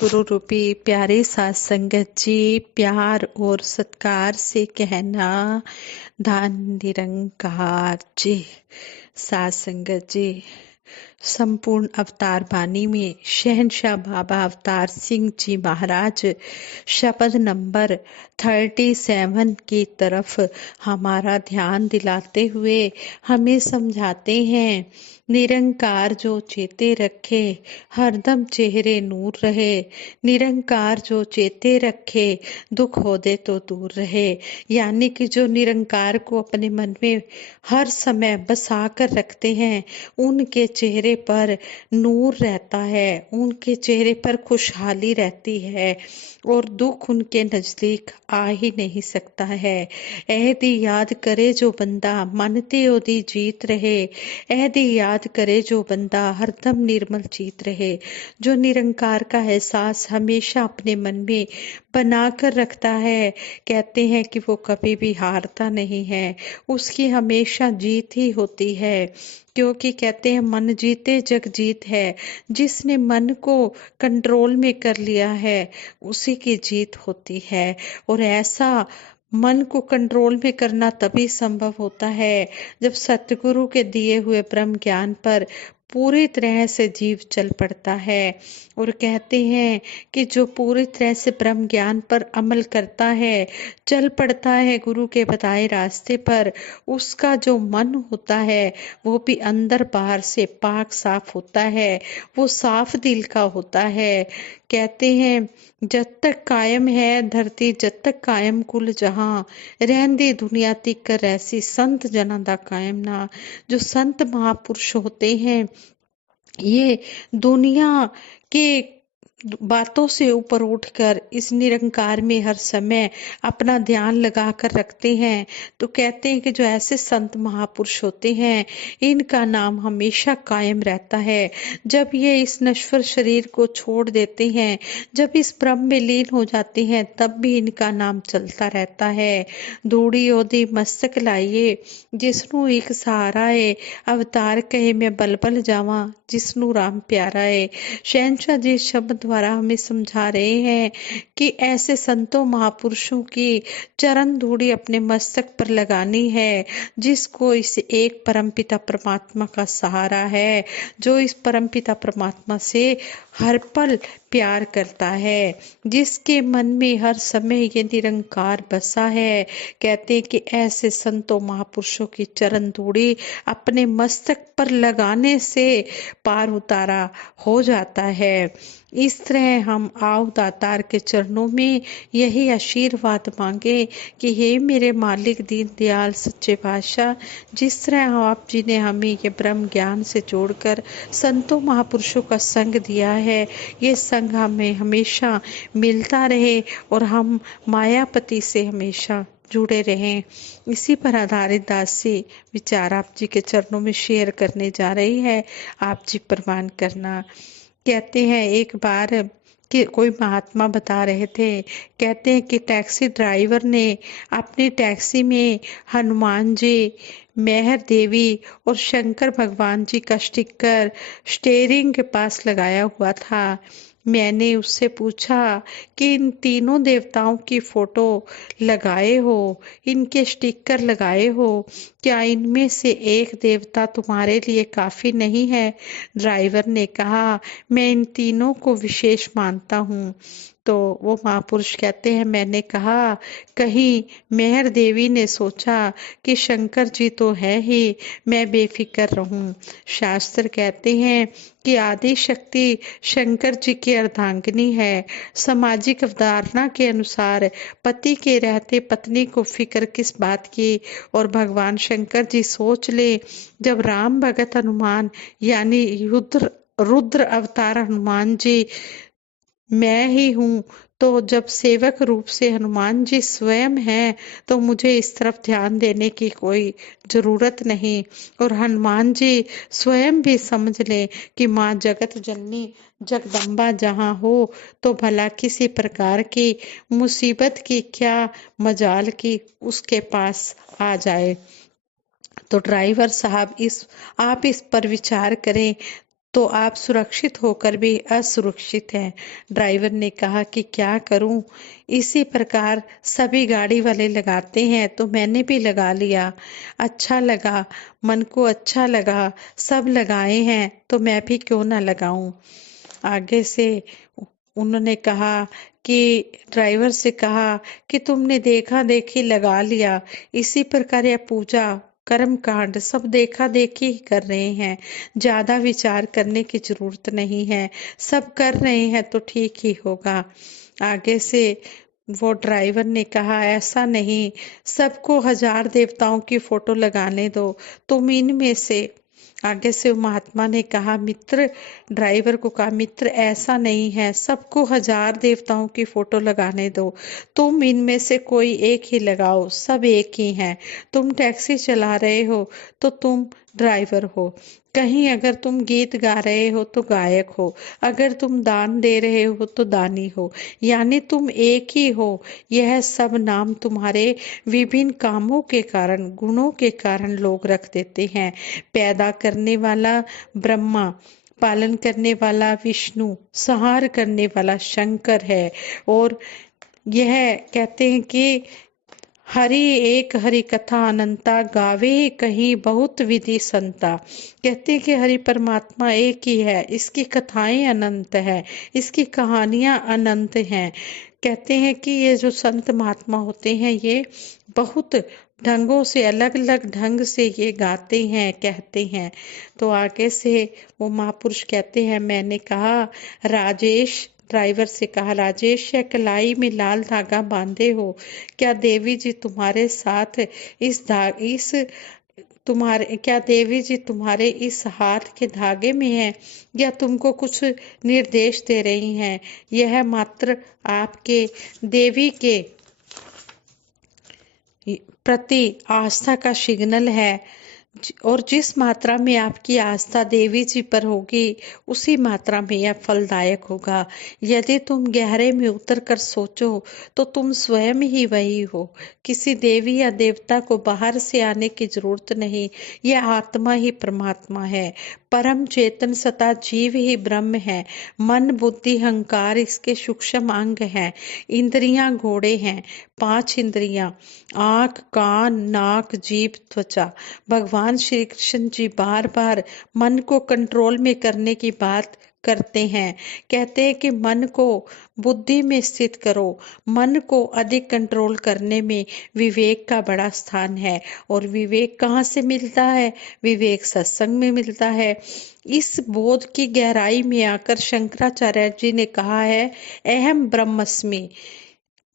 गुरु रूपी प्यारे साथ संगत जी, प्यार और सत्कार से कहना धन निरंकार जी। साथ संगत जी, संपूर्ण अवतार बानी में शहंशाह बाबा अवतार सिंह जी महाराज शब्द नंबर 37 की तरफ हमारा ध्यान दिलाते हुए हमें समझाते हैं, निरंकार जो चेते रखे हरदम चेहरे नूर रहे। निरंकार जो चेते रखे दुख हो दे तो दूर रहे। यानी कि जो निरंकार को अपने मन में हर समय बसा कर रखते हैं, उनके चेहरे पर नूर रहता है, उनके चेहरे पर खुशहाली रहती है और दुख उनके नजदीक आ ही नहीं सकता है। ऐदी याद करे जो बंदा मनते ओदी जीत रहे। ऐदी याद करे जो बंदा हरदम निर्मल जीत रहे। जो निरंकार का एहसास हमेशा अपने मन में बना कर रखता है, कहते हैं कि वो कभी भी हारता नहीं है, उसकी हमेशा जीत ही होती है। क्योंकि कहते हैं मन जीते जग जीत है। जिसने मन को कंट्रोल में कर लिया है उसी की जीत होती है। और ऐसा मन को कंट्रोल में करना तभी संभव होता है जब सतगुरु के दिए हुए ब्रह्म ज्ञान पर पूरी तरह से जीव चल पड़ता है। और कहते हैं कि जो पूरी तरह से ब्रह्म ज्ञान पर अमल करता है, चल पड़ता है गुरु के बताए रास्ते पर, उसका जो मन होता है वो भी अंदर बाहर से पाक साफ होता है, वो साफ दिल का होता है। कहते हैं जब तक कायम है धरती, जब तक कायम कुल जहां, रहंदी दुनिया तिकर ऐसी संत जना दा कायम ना। जो संत महापुरुष होते हैं ये दुनिया के बातों से ऊपर उठकर इस निरंकार में हर समय अपना ध्यान लगा कर रखते हैं। तो कहते हैं कि जो ऐसे संत महापुरुष होते हैं इनका नाम हमेशा कायम रहता है। जब ये इस नश्वर शरीर को छोड़ देते हैं, जब इस ब्रह्म में लीन हो जाते हैं, तब भी इनका नाम चलता रहता है। धूड़ी ओदी मस्तक लाइए जिसनू एक सहारा है, अवतार कहे मैं बल बल जावा जिसनू राम प्यारा है। शहंशाह जी शब्द द्वारा हमें समझा रहे हैं कि ऐसे संतों महापुरुषों की चरण धूड़ी अपने मस्तक पर लगानी है, जिसको इस एक परमपिता परमात्मा का सहारा है, जो इस परमपिता परमात्मा से हर पल प्यार करता है, जिसके मन में हर समय ये निरंकार बसा है। कहते हैं कि ऐसे संतों महापुरुषों की चरण धूड़ी अपने मस्तक पर लगाने से पार उतारा हो जाता है। इस तरह हम आओ दातार के चरणों में यही आशीर्वाद मांगे कि हे मेरे मालिक दीन दयाल सच्चे पातशाह, जिस तरह आप जी ने हमें ये ब्रह्म ज्ञान से जोड़कर संतों महापुरुषों का संग दिया है, ये संग हमें हमेशा मिलता रहे और हम मायापति से हमेशा जुड़े रहें। इसी पर आधारित दासी विचार आप जी के चरणों में शेयर करने जा रही है, आप जी प्रमाण करना। कहते हैं एक बार कि कोई महात्मा बता रहे थे, कहते हैं कि टैक्सी ड्राइवर ने अपनी टैक्सी में हनुमान जी, मेहर देवी और शंकर भगवान जी का स्टिकर स्टेयरिंग के पास लगाया हुआ था। मैंने उससे पूछा कि इन तीनों देवताओं की फोटो लगाए हो, इनके स्टिकर लगाए हो, क्या इनमें से एक देवता तुम्हारे लिए काफी नहीं है? ड्राइवर ने कहा मैं इन तीनों को विशेष मानता हूँ। तो वो महापुरुष कहते हैं मैंने कहा कहीं मेहर देवी ने सोचा कि शंकर जी तो है ही, मैं बेफिक्र रहूं। शास्त्र कहते हैं कि आदि शक्ति शंकर जी की अर्धांगिनी है। सामाजिक अवधारणा के अनुसार पति के रहते पत्नी को फिक्र किस बात की? और भगवान शंकर जी सोच ले, जब राम भगत हनुमान यानी रुद्र अवतार हनुमान जी मैं ही हूँ, तो जब सेवक रूप से हनुमान जी स्वयं हैं तो मुझे इस तरफ ध्यान देने की कोई जरूरत नहीं। और हनुमान जी स्वयं भी समझ ले कि माँ जगत जननी जगदम्बा जहाँ हो तो भला किसी प्रकार की मुसीबत की क्या मजाल की उसके पास आ जाए। तो ड्राइवर साहब आप इस पर विचार करें। तो आप सुरक्षित होकर भी असुरक्षित हैं। ड्राइवर ने कहा कि क्या करूं, इसी प्रकार सभी गाड़ी वाले लगाते हैं तो मैंने भी लगा लिया। अच्छा लगा, मन को अच्छा लगा, सब लगाए हैं तो मैं भी क्यों ना लगाऊं। आगे से उन्होंने कहा कि ड्राइवर से कहा कि तुमने देखा देखी लगा लिया, इसी प्रकार यह पूजा कर्म कांड सब देखा देखी ही कर रहे हैं, ज्यादा विचार करने की जरूरत नहीं है, सब कर रहे हैं तो ठीक ही होगा। आगे से वो ड्राइवर ने कहा ऐसा नहीं, सबको 1000 देवताओं की फोटो लगाने दो, तुम इनमें से। आगे से महात्मा ने कहा, मित्र, ड्राइवर को कहा, मित्र ऐसा नहीं है, सबको 1000 देवताओं की फोटो लगाने दो, तुम इनमें से कोई एक ही लगाओ, सब एक ही हैं। तुम टैक्सी चला रहे हो तो तुम ड्राइवर हो, कहीं अगर तुम गीत गा रहे हो तो गायक हो, अगर तुम दान दे रहे हो तो दानी हो, यानी तुम एक ही हो। यह सब नाम तुम्हारे विभिन्न कामों के कारण, गुणों के कारण लोग रख देते हैं। पैदा करने वाला ब्रह्मा, पालन करने वाला विष्णु, संहार करने वाला शंकर है। और यह कहते हैं कि हरि एक हरि कथा अनंता, गावे कहीं बहुत विधि संता। कहते हैं कि हरि परमात्मा एक ही है, इसकी कथाएं अनंत है, इसकी कहानियां अनंत हैं। कहते हैं कि ये जो संत महात्मा होते हैं ये बहुत ढंगों से, अलग अलग ढंग से ये गाते हैं, कहते हैं। तो आगे से वो महापुरुष कहते हैं, मैंने कहा राजेश, ड्राइवर से कहा, राजेश यह कलाई में लाल धागा बांधे हो, क्या देवी जी तुम्हारे साथ इस तुम्हारे, क्या देवी जी तुम्हारे इस हाथ के धागे में है, या तुमको कुछ निर्देश दे रही हैं। यह मात्र आपके देवी के प्रति आस्था का सिग्नल है, और जिस मात्रा में आपकी आस्था देवी जी पर होगी उसी मात्रा में यह फलदायक होगा। यदि तुम गहरे में उतर कर सोचो तो तुम स्वयं ही वही हो, किसी देवी या देवता को बाहर से आने की जरूरत नहीं, यह आत्मा ही परमात्मा है। परम चेतन सता जीव ही ब्रह्म है। मन बुद्धि अहंकार इसके सूक्ष्म अंग हैं। इंद्रियां घोड़े हैं, 5 इंद्रियां, आंख कान नाक जीभ त्वचा। भगवान श्री कृष्ण जी बार बार मन को कंट्रोल में करने की बात करते हैं। कहते हैं कि मन को बुद्धि में स्थित करो। मन को अधिक कंट्रोल करने में विवेक का बड़ा स्थान है। और विवेक कहाँ से मिलता है? विवेक सत्संग में मिलता है। इस बोध की गहराई में आकर शंकराचार्य जी ने कहा है, अहम ब्रह्मस्मि।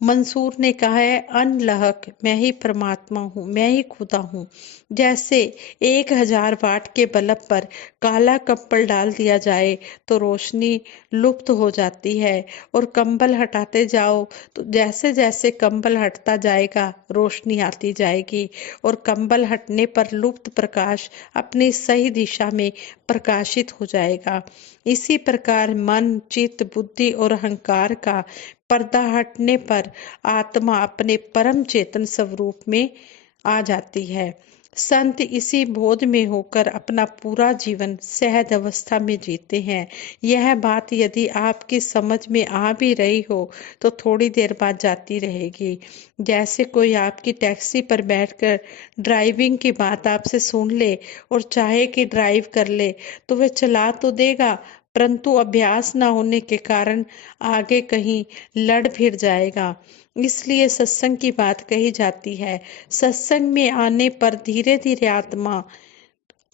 मंसूर ने कहा है, अनलहक, मैं ही परमात्मा हूँ, मैं ही खुदा हूँ। जैसे 1000 वाट के बल्ब पर काला कंबल डाल दिया जाए तो रोशनी लुप्त हो जाती है, और कंबल हटाते जाओ तो जैसे जैसे कंबल हटता जाएगा रोशनी आती जाएगी, और कंबल हटने पर लुप्त प्रकाश अपनी सही दिशा में प्रकाशित हो जाएगा। इसी प्रकार मन चित्त बुद्धि और अहंकार का पर्दा हटने पर आत्मा अपने परम चेतन स्वरूप में आ जाती है। संत इसी बोध में होकर अपना पूरा जीवन सहज अवस्था में जीते हैं। यह बात यदि आपकी समझ में आ भी रही हो तो थोड़ी देर बाद जाती रहेगी। जैसे कोई आपकी टैक्सी पर बैठकर ड्राइविंग की बात आपसे सुन ले और चाहे कि ड्राइव कर ले तो वह चला तो देगा, परंतु अभ्यास न होने के कारण आगे कहीं लड़ भिड़ जाएगा। इसलिए सत्संग की बात कही जाती है। सत्संग में आने पर धीरे धीरे आत्मा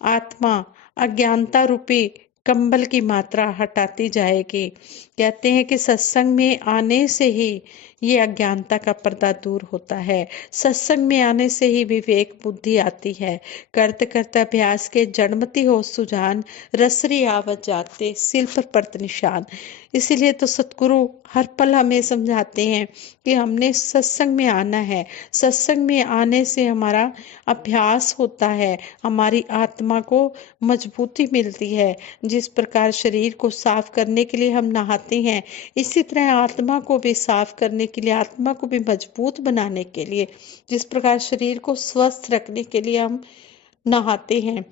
आत्मा अज्ञानता रूपी कंबल की मात्रा हटाती जाएगी। कहते हैं कि सत्संग में आने से ही ये अज्ञानता का पर्दा दूर होता है। सत्संग में आने से ही विवेक बुद्धि आती है। करते करते अभ्यास के जड़मती हो सुजान, रसरी आवत जाते सिल पर परत निशान। इसीलिए तो सतगुरु हर पल हमें समझाते हैं कि हमने सत्संग में आना है। सत्संग में आने से हमारा अभ्यास होता है, हमारी आत्मा को मजबूती मिलती है। जिस प्रकार शरीर को साफ करने के लिए हम नहाते हैं, इसी तरह आत्मा को भी साफ करने के लिए, आत्मा को भी मजबूत बनाने के लिए, जिस प्रकार शरीर को स्वस्थ रखने के लिए हम नहाते हैं,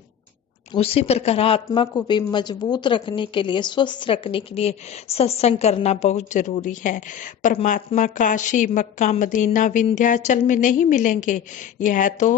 उसी प्रकार आत्मा को भी मजबूत रखने के लिए, स्वस्थ रखने के लिए सत्संग करना बहुत जरूरी है। परमात्मा काशी, मक्का, मदीना, विंध्याचल में नहीं मिलेंगे, यह तो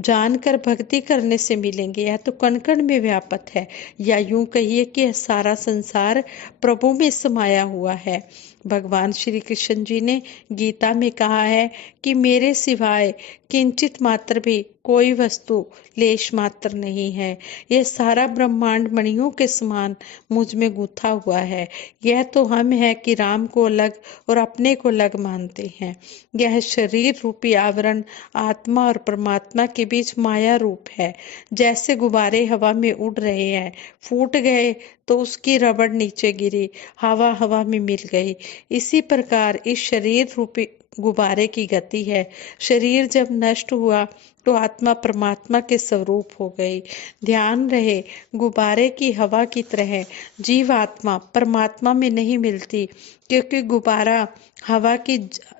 जानकर भक्ति करने से मिलेंगे। यह तो कण कण में व्यापक है, या यूं कहिए कि यह सारा संसार प्रभु में समाया हुआ है। भगवान श्री कृष्ण जी ने गीता में कहा है कि मेरे सिवाय किंचित मात्र भी कोई वस्तु लेश मात्र नहीं है। यह सारा ब्रह्मांड मणियों के समान मुझ में गूथा हुआ है। यह तो हम है कि राम को अलग और अपने को अलग मानते हैं। यह शरीर रूपी आवरण आत्मा और परमात्मा के बीच माया रूप है। जैसे गुब्बारे हवा में उड़ रहे हैं, फूट गए तो उसकी रबड़ नीचे गिरी, हवा हवा में मिल गई। इसी प्रकार इस शरीर रूपी गुब्बारे की गति है। शरीर जब नष्ट हुआ तो आत्मा परमात्मा के स्वरूप हो गई। ध्यान रहे, गुब्बारे की हवा की तरह जीव आत्मा परमात्मा में नहीं मिलती, क्योंकि गुब्बारा हवा की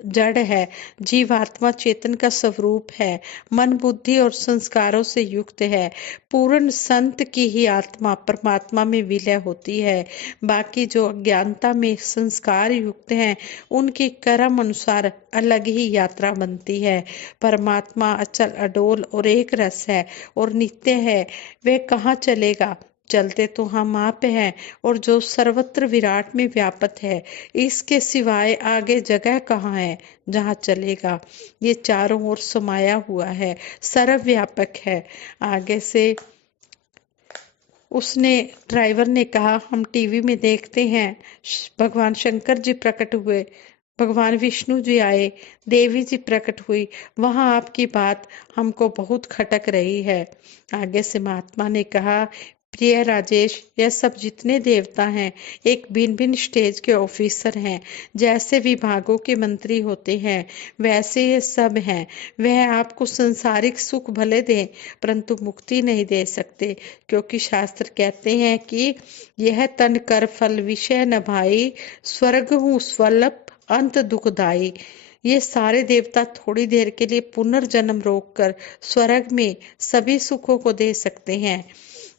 जड़ है। जीव आत्मा चेतन का स्वरूप है, मन बुद्धि और संस्कारों से युक्त है। पूर्ण संत की ही आत्मा परमात्मा में विलय होती है। बाकी जो अज्ञानता में संस्कार युक्त हैं, उनकी कर्म अनुसार अलग ही यात्रा बनती है। परमात्मा अचल अडोल और एक रस है और नित्य है। वह कहाँ चलेगा? चलते तो हम आप हैं, और जो सर्वत्र विराट में व्यापक है, इसके सिवाय आगे जगह कहाँ है जहाँ चलेगा? ये चारों ओर समाया हुआ है, सर्वव्यापक है। आगे से उसने ड्राइवर ने कहा, हम टीवी में देखते हैं भगवान शंकर जी प्रकट हुए, भगवान विष्णु जी आए, देवी जी प्रकट हुई, वहां आपकी बात हमको बहुत खटक रही है। आगे से महात्मा ने कहा, प्रिय राजेश, यह सब जितने देवता हैं एक भिन्न भिन्न स्टेज के ऑफिसर हैं। जैसे विभागों के मंत्री होते हैं, वैसे ये सब हैं। वह आपको संसारिक सुख भले दें, परंतु मुक्ति नहीं दे सकते, क्योंकि शास्त्र कहते हैं कि यह तन कर फल विषय न भाई, स्वर्ग हूँ स्वल्प अंत दुखदाई। ये सारे देवता थोड़ी देर के लिए पुनर्जन्म रोककर स्वर्ग में सभी सुखों को दे सकते हैं।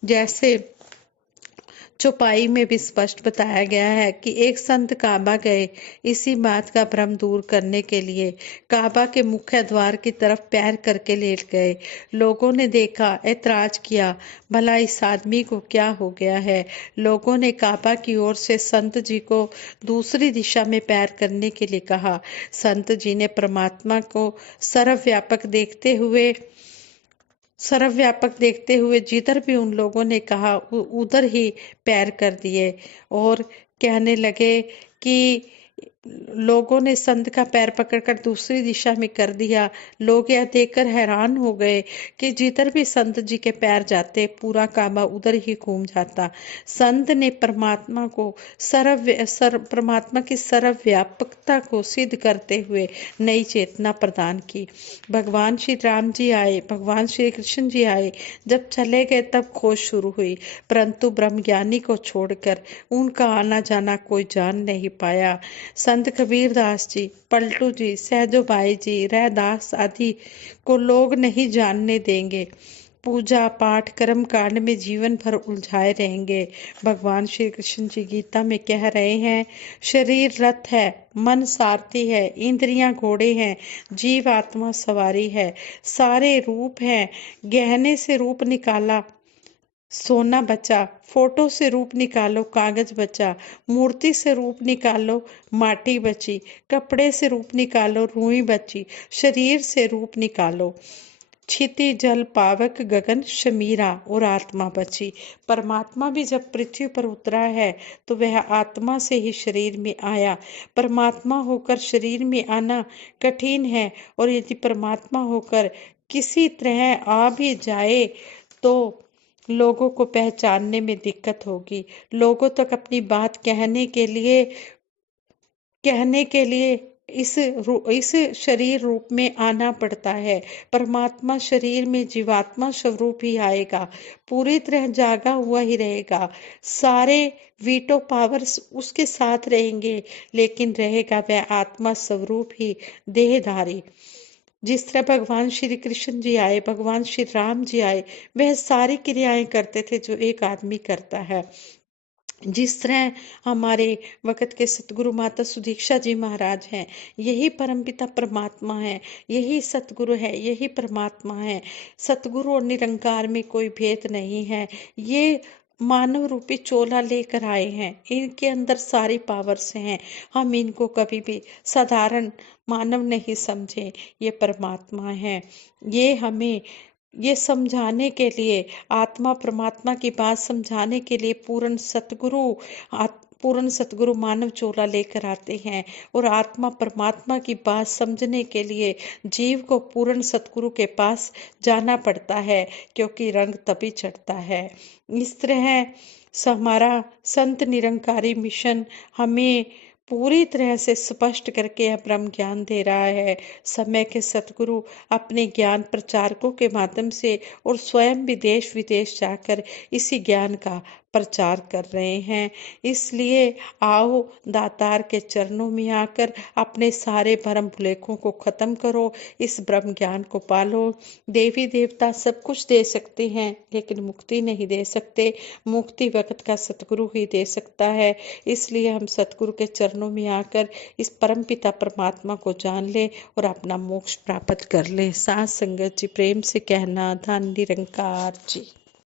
जैसे चौपाई में भी स्पष्ट बताया गया है कि एक संत काबा गए इसी बात का भ्रम दूर करने के लिए। काबा के मुख्य द्वार की तरफ पैर करके लेट गए। लोगों ने देखा, ऐतराज किया, भला इस आदमी को क्या हो गया है। लोगों ने काबा की ओर से संत जी को दूसरी दिशा में पैर करने के लिए कहा। संत जी ने परमात्मा को सर्वव्यापक देखते हुए जिधर भी उन लोगों ने कहा उधर ही पैर कर दिए, और कहने लगे कि लोगों ने संत का पैर पकड़कर दूसरी दिशा में कर दिया। लोग यह देखकर हैरान हो गए कि जिधर भी संत जी के पैर जाते पूरा काबा उधर ही घूम जाता। संत ने परमात्मा की सर्वव्यापकता को सिद्ध करते हुए नई चेतना प्रदान की। भगवान श्री राम जी आए, भगवान श्री कृष्ण जी आए, जब चले गए तब खोज शुरू हुई, परंतु ब्रह्मज्ञानी को छोड़कर उनका आना जाना कोई जान नहीं पाया। संत कबीर दास जी, पलटू जी, सहजो भाई जी, रैदास आदि को लोग नहीं जानने देंगे। पूजा पाठ कर्म कांड में जीवन भर उलझाए रहेंगे। भगवान श्री कृष्ण जी गीता में कह रहे हैं, शरीर रथ है, मन सारथी है, इंद्रियां घोड़े हैं, जीव आत्मा सवारी है। सारे रूप हैं, गहने से रूप निकाला सोना बचा, फोटो से रूप निकालो कागज बचा, मूर्ति से रूप निकालो माटी बची, कपड़े से रूप निकालो रुई बची, शरीर से रूप निकालो क्षिति जल पावक गगन शमीरा और आत्मा बची। परमात्मा भी जब पृथ्वी पर उतरा है तो वह आत्मा से ही शरीर में आया। परमात्मा होकर शरीर में आना कठिन है, और यदि परमात्मा होकर किसी तरह आ भी जाए तो लोगों को पहचानने में दिक्कत होगी। लोगों तक अपनी बात कहने के लिए इस शरीर रूप में आना पड़ता है। परमात्मा शरीर में जीवात्मा स्वरूप ही आएगा, पूरी तरह जागा हुआ ही रहेगा। सारे वीटो पावर्स उसके साथ रहेंगे, लेकिन रहेगा वह आत्मा स्वरूप ही देहधारी। जिस तरह भगवान श्री कृष्ण जी आए, भगवान श्री राम जी आए, वह सारी क्रियाएं करते थे जो एक आदमी करता है। जिस तरह हमारे वक़्त के सतगुरु माता सुदीक्षा जी महाराज हैं, यही परमपिता परमात्मा है, यही सतगुरु है, यही परमात्मा है। सतगुरु और निरंकार में कोई भेद नहीं है। ये मानव रूपी चोला लेकर आए हैं, इनके अंदर सारी पावर्स हैं। हम इनको कभी भी साधारण मानव नहीं समझे, ये परमात्मा है। ये हमें ये समझाने के लिए, आत्मा परमात्मा की बात समझाने के लिए पूर्ण सतगुरु मानव चोला लेकर आते हैं, और आत्मा परमात्मा की बात समझने के लिए जीव को पूर्ण सतगुरु के पास जाना पड़ता है, क्योंकि रंग तभी चढ़ता है। इस तरह हमारा संत निरंकारी मिशन हमें पूरी तरह से स्पष्ट करके यह ब्रह्म ज्ञान दे रहा है। समय के सतगुरु अपने ज्ञान प्रचारकों के माध्यम से और स्वयं भी देश विदेश जाकर इसी ज्ञान का प्रचार कर रहे हैं। इसलिए आओ दातार के चरणों में आकर अपने सारे भरम भुलेखों को खत्म करो, इस ब्रह्म ज्ञान को पालो। देवी देवता सब कुछ दे सकते हैं, लेकिन मुक्ति नहीं दे सकते। मुक्ति वक्त का सतगुरु ही दे सकता है। इसलिए हम सतगुरु के चरणों में आकर इस परम पिता परमात्मा को जान ले और अपना मोक्ष प्राप्त कर ले। साथ संगत जी, प्रेम से कहना, धन निरंकार जी।